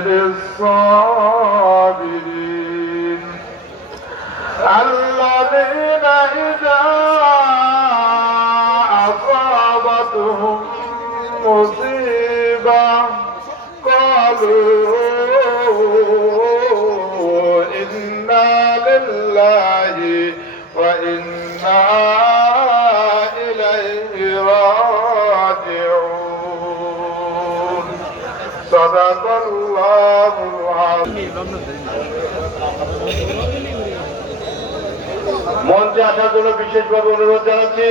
للصابرين. الذين إذا أصابتهم مصيبة قالوا إنا لله وإنا صدق الله العظيم মঞ্চে আসার জন্য বিশেষভাবে অনুরোধ জানাচ্ছি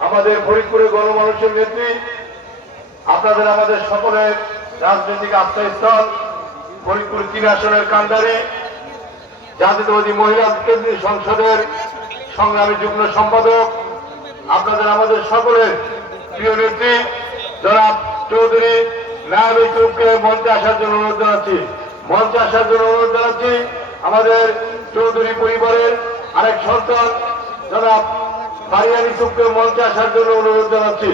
আমাদের ফরিদপুরের গণমানুষের নেত্রী আপনাদের আমাদের সকলের রাজনৈতিক আশ্রয়স্থল ফরিদপুর তিন আসনের কান্ডারে জাতীয়তাবাদী মহিলা কেন্দ্রীয় সংসদের সংগ্রামী যুগ্ম সম্পাদক আপনাদের আমাদের সকলের প্রিয় নেত্রী জনাব চৌধুরী নায়াব ইসুফকে মঞ্চে আসার জন্য অনুরোধ জানাচ্ছি মঞ্চে আসার জন্য অনুরোধ জানাচ্ছি আমাদের চৌধুরী পরিবারের আরেক সন্তান, জনাব বারিয়ান ইসুফকে মঞ্চে আসার জন্য অনুরোধ জানাচ্ছি.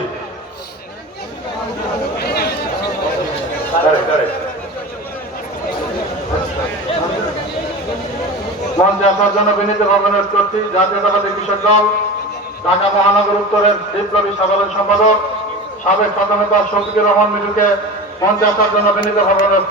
মঞ্চে আসার জন্য বিনীতভাবে অনুরোধ করছি জাতীয়তাবাদী কৃষক দল, ঢাকা মহানগর উত্তরের বিপ্লবী সাধারণ সম্পাদক, সাবেক প্রধানতা শফিকুর রহমান মিলুকে মঞ্চে আসার জন্য বিনীতভাবে অনুরোধ